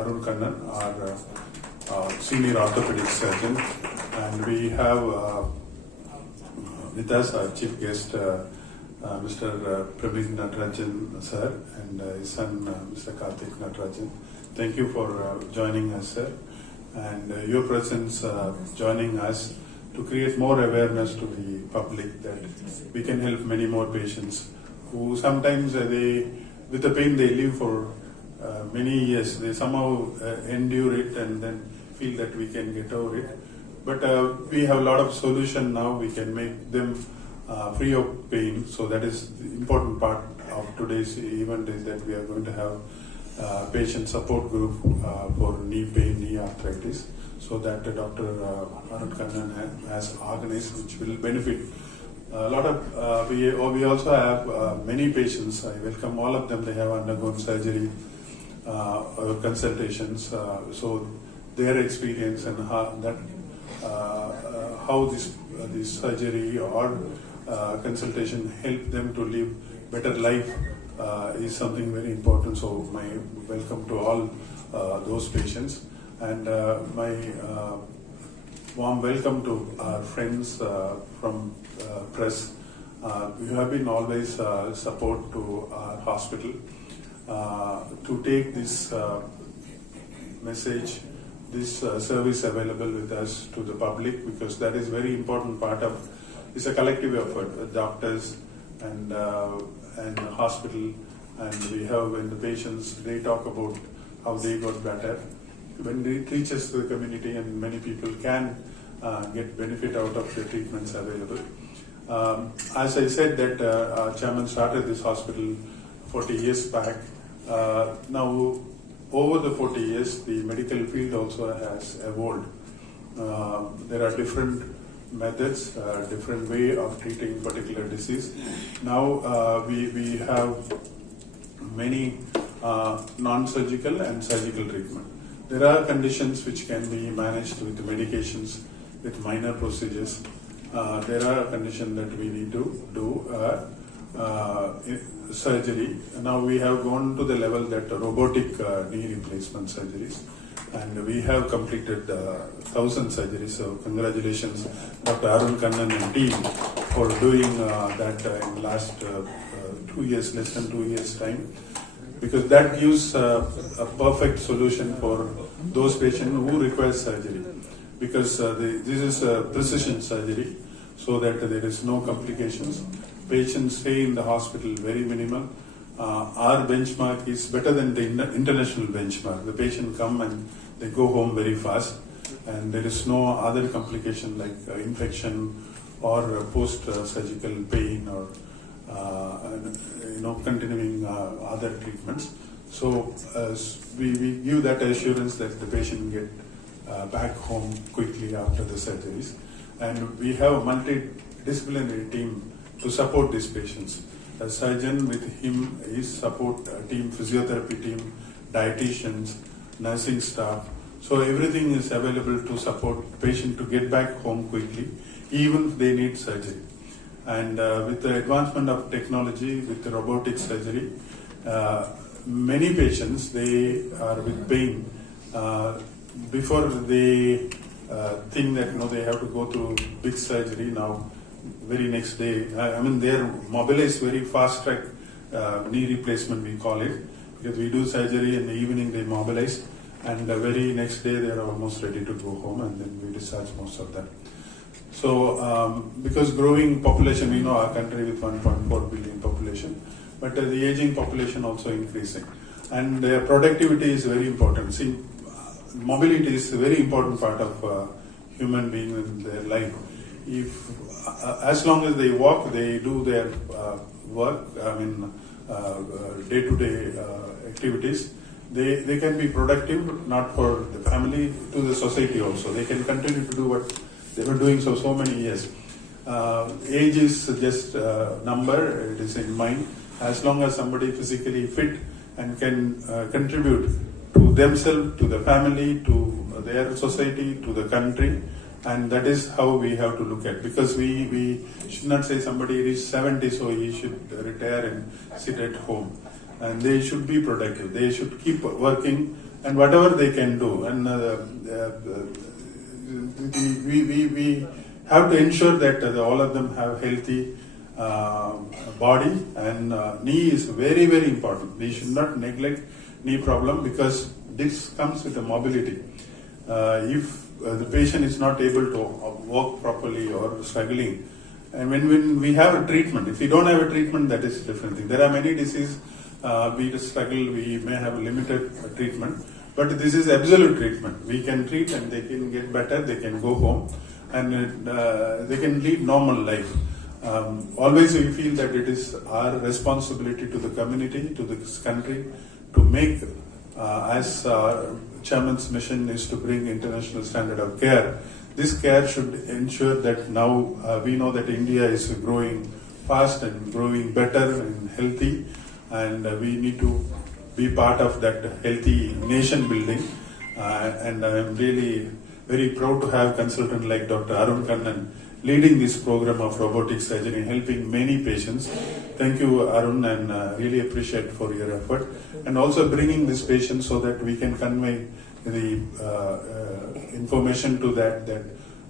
Arun Kannan, our senior orthopedic surgeon, and we have with us our chief guest, Mr. Praveen Natarajan sir, and his son, Mr. Karthik Natarajan. Thank you for joining us, sir, and your presence joining us to create more awareness to the public that we can help many more patients who sometimes with the pain they live for many years. They somehow endure it and then feel that we can get over it. But we have a lot of solution now. We can make them free of pain. So that is the important part of today's event, is that we are going to have patient support group for knee pain, knee arthritis. So that Dr. Arun Kannan has organized, which will benefit a lot of. We also have many patients. I welcome all of them. They have undergone surgery, consultations. So their experience and how this surgery or consultation help them to live better life is something very important. So my welcome to all those patients. And my warm welcome to our friends from press. You have been always support to our hospital to take this message, this service available with us to the public, because that is very important part of. It's a collective effort with doctors and the hospital, and we have, when the patients they talk about how they got better. When it reaches the community, and many people can get benefit out of the treatments available. As I said that our chairman started this hospital 40 years back. Now, over the 40 years, the medical field also has evolved. There are different methods, different way of treating particular disease. Now, we have many non-surgical and surgical treatment. There are conditions which can be managed with medications, with minor procedures. There are conditions that we need to do surgery. Now we have gone to the level that robotic knee replacement surgeries, and we have completed 1,000 surgeries. So congratulations, Dr. Arun Kannan and team, for doing that in the last 2 years, less than 2 years time. Because that gives a perfect solution for those patients who require surgery. Because this is a precision surgery, so that there is no complications. Patients stay in the hospital very minimal. Our benchmark is better than the international benchmark. The patient come and they go home very fast, and there is no other complication like infection or post-surgical pain or continuing other treatments. So we give that assurance that the patient get back home quickly after the surgeries. And we have a multidisciplinary team to support these patients. A surgeon, with him is support team, physiotherapy team, dietitians, nursing staff. So everything is available to support patient to get back home quickly, even if they need surgery. And with the advancement of technology, with the robotic surgery, many patients, they are with pain. Before they think that they have to go through big surgery, now very next day, they are mobilized very fast track knee replacement, we call it, because we do surgery in the evening, they mobilize, and the very next day they are almost ready to go home, and then we discharge most of them. So, because growing population, we know our country with 1.4 billion population, but the aging population also increasing, and productivity is very important. See, mobility is a very important part of human being in their life. If as long as they walk, they do their work, day-to-day activities, they can be productive, not for the family, to the society also. They can continue to do what they were doing so many years. Age is just a number, it is in mind. As long as somebody physically fit and can contribute to themselves, to the family, to their society, to the country, and that is how we have to look at. Because we should not say somebody is 70, so he should retire and sit at home. And they should be productive. They should keep working and whatever they can do. And we have to ensure that all of them have healthy body, and knee is very, very important. We should not neglect knee problem, because this comes with a mobility. If the patient is not able to walk properly or struggling, and when we have a treatment, if we don't have a treatment, that is a different thing. There are many diseases, we struggle, we may have limited treatment, but this is absolute treatment. We can treat and they can get better, they can go home, and they can lead normal life. Always we feel that it is our responsibility to the community, to this country, to make, as our chairman's mission is to bring international standard of care. This care should ensure that now we know that India is growing fast and growing better and healthy, and we need to be part of that healthy nation building. And I am really very proud to have consultant like Dr. Arun Kannan leading this program of robotic surgery, helping many patients. Thank you, Arun, and really appreciate for your effort, and also bringing this patient so that we can convey the information to that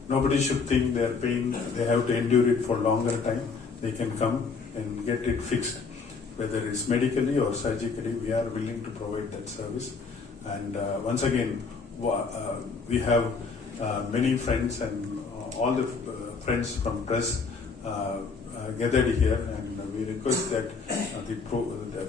nobody should think their pain, they have to endure it for longer time. They can come and get it fixed, whether it's medically or surgically. We are willing to provide that service. And once again, we have many friends and all the friends from press gathered here, and we request that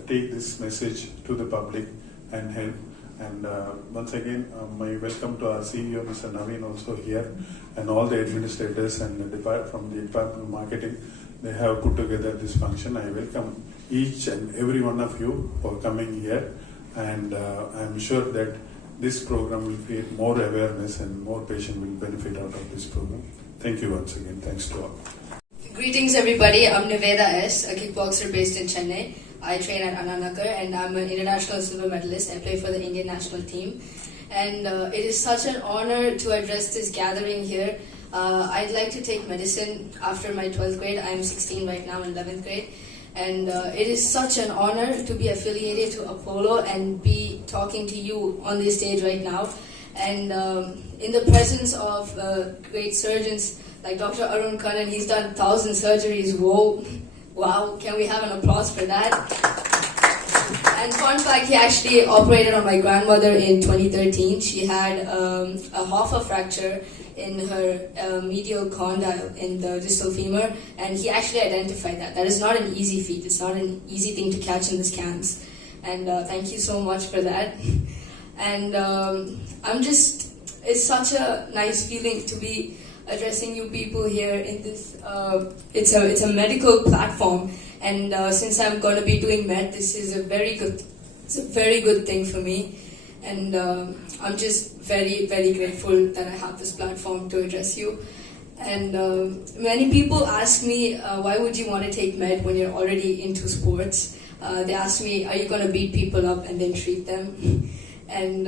take this message to the public and help. And once again, my welcome to our CEO, Mr. Naveen, also here, and all the administrators and from the Department of Marketing. They have put together this function. I welcome each and every one of you for coming here, and I'm sure that this program will create more awareness and more patients will benefit out of this program. Thank you once again. Thanks to all. Greetings everybody, I'm Niveda S, a kickboxer based in Chennai. I train at Anna Nagar and I'm an international silver medalist. I play for the Indian national team. And it is such an honor to address this gathering here. I'd like to take medicine after my 12th grade. I'm 16 right now in 11th grade. And it is such an honor to be affiliated to Apollo and be talking to you on this stage right now. And in the presence of great surgeons like Dr. Arun Kannan, he's done 1,000 surgeries. Whoa, wow, can we have an applause for that? And fun fact, he actually operated on my grandmother in 2013. She had a half a fracture in her medial condyle in the distal femur, and he actually identified that. That is not an easy feat. It's not an easy thing to catch in the scans. And thank you so much for that. And it's such a nice feeling to be addressing you people here in this, it's a medical platform, and since I'm going to be doing med, this is a very good thing for me, and I'm just very, very grateful that I have this platform to address you. And many people ask me, why would you want to take med when you're already into sports? They ask me, are you going to beat people up and then treat them? And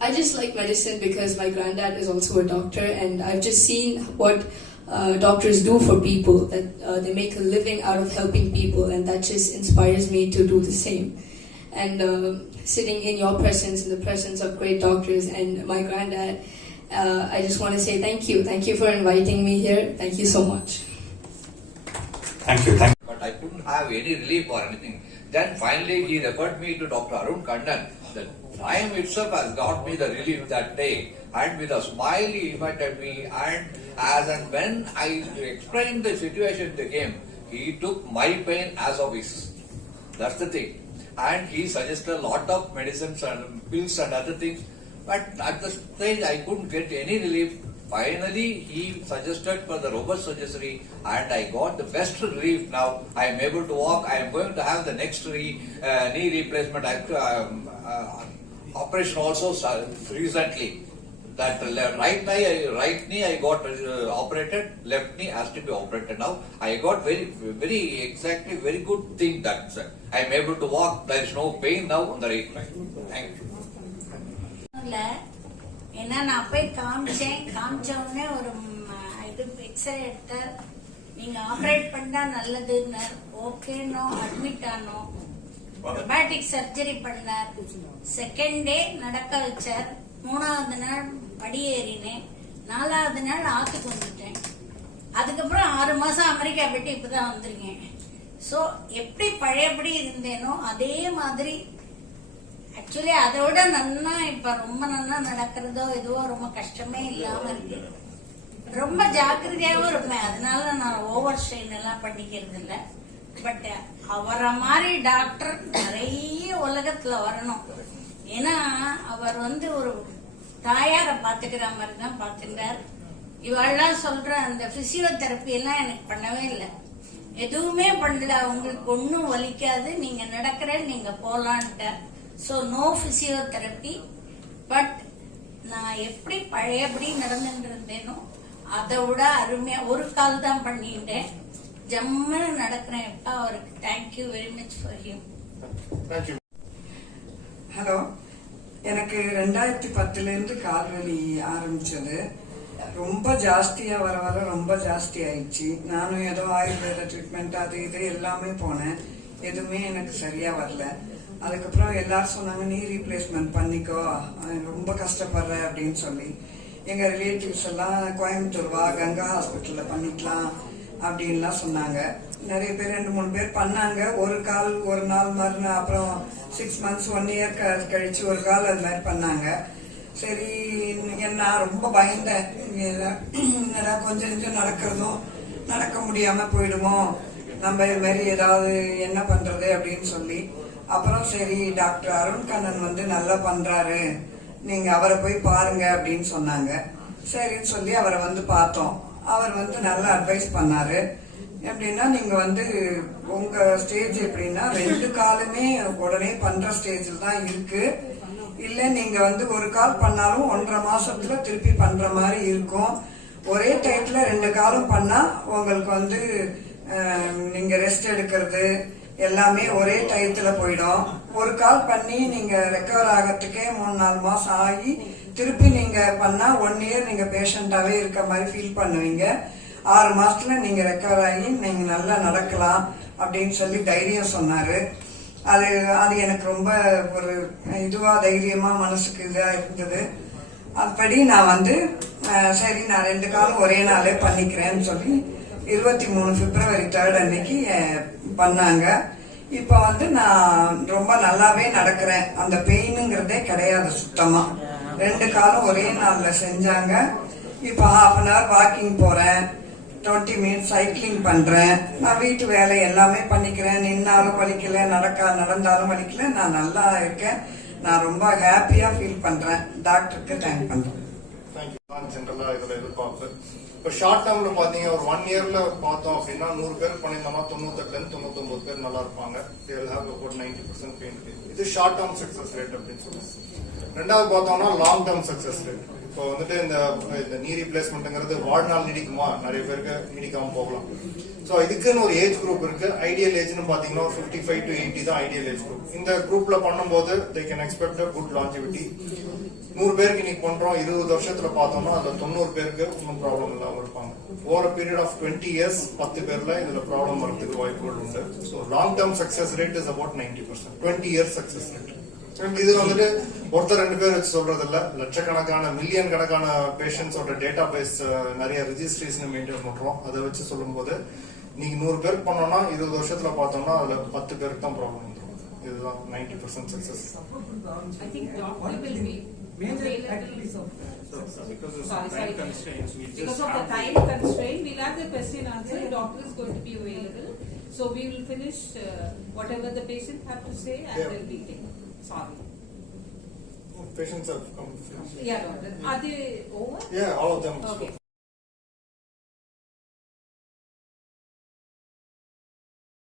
I just like medicine because my granddad is also a doctor, and I've just seen what doctors do for people, that they make a living out of helping people, and that just inspires me to do the same. And sitting in your presence, in the presence of great doctors and my granddad, I just want to say thank you. Thank you for inviting me here. Thank you so much. Thank you. But I couldn't have any relief or anything. Then finally he referred me to Dr. Arun Kannan. The time itself has got me the relief that day, and with a smile he invited me, and as and when I explained the situation to him, he took my pain as of his. That's the thing. And he suggested a lot of medicines and pills and other things, but at the stage I couldn't get any relief. Finally, he suggested for the robot surgery, and I got the best relief now. I am able to walk. I am going to have the next knee replacement operation also recently. That right knee I got operated, left knee has to be operated now. I got very good thing that I am able to walk. There is no pain now on the right leg. Thank you. ஏன்னா நான் போய் காமிச்ச உடனே ஒரு இது x ray எடுத்தார், நீங்க operate பண்ணா நல்லதுன்னு. ஓகேனோ அட்மிட் ஆனோம். ரொபாட்டிக் சர்ஜரி பண்ணார். செகண்ட் டே நடக்க வச்சார். 3வது நாள் படியேறினேன். 4வது நாள் ஆத்துக்கு வந்துட்டேன். அதுக்கப்புறம் 6 மாசம் அமெரிக்கா போயிட்டு இப்பதான் வந்திருக்கேன். சோ எப்படி பழையபடி இருந்தேனோ அதே மாதிரி ஆக்சுவலி அதை விட நன்னா இப்ப ரொம்ப நன்னா நடக்கிறதோ எதுவோ ரொம்ப கஷ்டமே இல்லாம இருக்கு. ரொம்ப ஜாக்கிரதையாவும் இருப்பேன். அதனால நான் ஓவர் ஸ்ட்ரெயின் எல்லாம் பண்ணிக்கிறது இல்ல. பட் அவரை மாதிரி டாக்டர் நிறைய உலகத்துல வரணும். ஏன்னா அவர் ஒரு தாயார பாத்துக்கிற மாதிரி தான் பாத்துக்கிறார். இவெல்லாம் சொல்ற அந்த பிசியோதெரப்பி எல்லாம் எனக்கு பண்ணவே இல்லை. எதுவுமே பண்ணல. உங்களுக்கு ஒன்னும் வலிக்காது, நீங்க நடக்கிற நீங்க போலான்ட்ட. So no physiotherapy. பட் நான் எப்படி பழையபடி நடந்துட்டு இருந்தேனோ அதை விட அருமையா ஒரு கால் தான் பண்ணிட்டேன். ஜம்முன்னு நடக்கிறேன். எப்ப அவருக்கு thank you very much for him. Hello, எனக்கு 2010 இருந்து கால் வலி ஆரம்பிச்சது. ரொம்ப ஜாஸ்தியா வர வர ரொம்ப ஜாஸ்தி ஆயிடுச்சு. நானும் ஏதோ ஆயுர்வேத ட்ரீட்மெண்ட் அது இது எல்லாமே போனேன். எதுவுமே எனக்கு சரியா வரல. அதுக்கப்புறம் எல்லாரும் சொன்னாங்க நீ ரீப்ளேஸ்மெண்ட் பண்ணிக்கோ, ரொம்ப கஷ்டப்படுற அப்படின்னு சொல்லி. எங்க ரிலேட்டிவ்ஸ் எல்லாம் கோயம்புத்தூர் வா, கங்கா ஹாஸ்பிட்டல்ல பண்ணிக்கலாம் அப்படின்லாம் சொன்னாங்க. நிறைய பேர் 2-3 பேர் பண்ணாங்க. ஒரு நாள் மறுநாள் அப்புறம் 6 months 1 year கழிச்சு ஒரு கால் அது மாதிரி பண்ணாங்க. சரி, நான் ரொம்ப பயந்தேன். என்னடா கொஞ்சம் நடக்கிறதும் நடக்க முடியாம போயிடுமோ, நம்ம இது மாதிரி ஏதாவது என்ன பண்றது அப்படின்னு சொல்லி அப்புறம் சரி டாக்டர் அருண் கண்ணன் நல்லா பண்றாரு, நீங்க அவரை போய் பாருங்க அப்படின்னு சொன்னாங்க. சரின்னு சொல்லி அவரை பார்த்தோம். அவர் நல்ல அட்வைஸ் பண்ணாரு. எப்படின்னா நீங்க உங்க ஸ்டேஜ் எப்படின்னா 2 காலுமே உடனே பண்ற ஸ்டேஜில் தான் இருக்கு. இல்ல நீங்க ஒரு கால் பண்ணாலும் 1.5 மாசத்துல திருப்பி பண்ற மாதிரி இருக்கும். ஒரே டைத்துல 2 காலும் பண்ணா உங்களுக்கு நீங்க ரெஸ்ட் எடுக்கிறது எல்லாமே ஒரே டயத்துல போயிடும். ஒரு கால் பண்ணி நீங்க ரெக்கவர் ஆகிறதுக்கே 3-4 மாசம் ஆகி திருப்பி நீங்க பண்ணா 1 year நீங்க பேஷண்டாவே இருக்க மாதிரி ஃபீல் பண்ணுவீங்க. 6 மாசத்துல நீங்க ரெக்கவர் ஆகி நீங்க நல்லா நடக்கலாம் அப்படின்னு சொல்லி தைரியம் சொன்னாரு. அது எனக்கு ரொம்ப ஒரு இதுவா தைரியமா மனசுக்கு இதா இருந்தது. அதுபடி நான் சரி நான் 2 காலம் ஒரே நாளே பண்ணிக்கிறேன்னு சொல்லி 23 February 3rd அன்னைக்கு பண்ணாங்க. இப்ப நான் ரொம்ப நல்லாவே நடக்கிறேன். அந்த பெயினுங்கிறதே கிடையாது சுத்தமா. 2 காலம் ஒரே நாள்ல செஞ்சாங்க. இப்ப 1/2 hour வாக்கிங் போறேன், 20 minutes சைக்கிளிங் பண்றேன். நான் வீட்டு வேலை எல்லாமே பண்ணிக்கிறேன். நின்னாலும் வலிக்கல, நடந்தாலும் வலிக்கல. நான் நல்லா இருக்கேன். நான் ரொம்ப ஹாப்பியா ஃபீல் பண்றேன். டாக்டருக்கு தேங்க் பண்றேன். ஜென்ரலா இதுல எதிர்பார்ப்பு இப்ப ஷார்ட் டேர்ம்ல பாத்தீங்க ஒரு 1 yearல பார்த்தோம் அப்படின்னா 100 பேர் பண்ணியிருந்தோமா 98-99 பேர் நல்லா இருப்பாங்க. about 90% pain. இது ஷார்ட் டேர்ம் சக்சஸ் ரேட் அப்படின்னு சொல்லுவாங்க. 2வது பார்த்தோம்னா லாங் டேர்ம் சக்சஸ் ரேட். இப்போ இந்த நீ ரீப்ளேஸ்மெண்ட்ங்கிறது வாழ்நாள் நீடிக்குமா, நிறைய பேருக்கு நீடிக்காம போகலாம். சோ இதுக்குன்னு ஒரு ஏஜ் குரூப் இருக்கு. ஐடியல் ஏஜ்னு பாத்தீங்கன்னா 55 to 80 தான் ஐடியல் ஏஜ் குரூப். இந்த குரூப்ல பண்ணும்போது they can expect a good longevity. 100 பேருக்கு இன்னைக்கு பண்றோம், 20 வருஷத்துல பார்த்தோம்னா அதுல 90 பேருக்கு ஒன்றும் ப்ராப்ளம் இல்லாம இருப்பாங்க. ஓவர் பீரியட் ஆஃப் 20 years 10 பேர்ல இதுல ப்ராப்ளம் வரதுக்கு வாய்ப்புகள் உண்டு. So long term success rate is about 90%. 20 years success rate. இது ஒருத்தர் 2 பேர் வச்சு சொல்றது இல்ல. லட்சக்கணக்கான மில்லியன் கணக்கான பேஷண்ட்ஸோட டேட்டா பேஸ் நிறைய ரிஜிஸ்ட்ரிஸ் மெயின்டைன் பண்றோம். அதை வச்சு சொல்லும் போது நீங்க 100 பேருக்கு பண்ணோம்னா 20 வருஷத்துல பார்த்தோம்னா அதுல 10 பேருக்கு தான் ப்ராப்ளம் வந்துடும். இதுதான் 90% success. I think doctor will be available. Because of Sorry. constraints, Because of the time constraint, we'll have the question answer. Doctor is going to be available. So we will finish whatever the patient have to say and Yeah. then we take. Sorry. Patients have come. Yeah, doctor. Are they over? Yeah, all of them. Okay.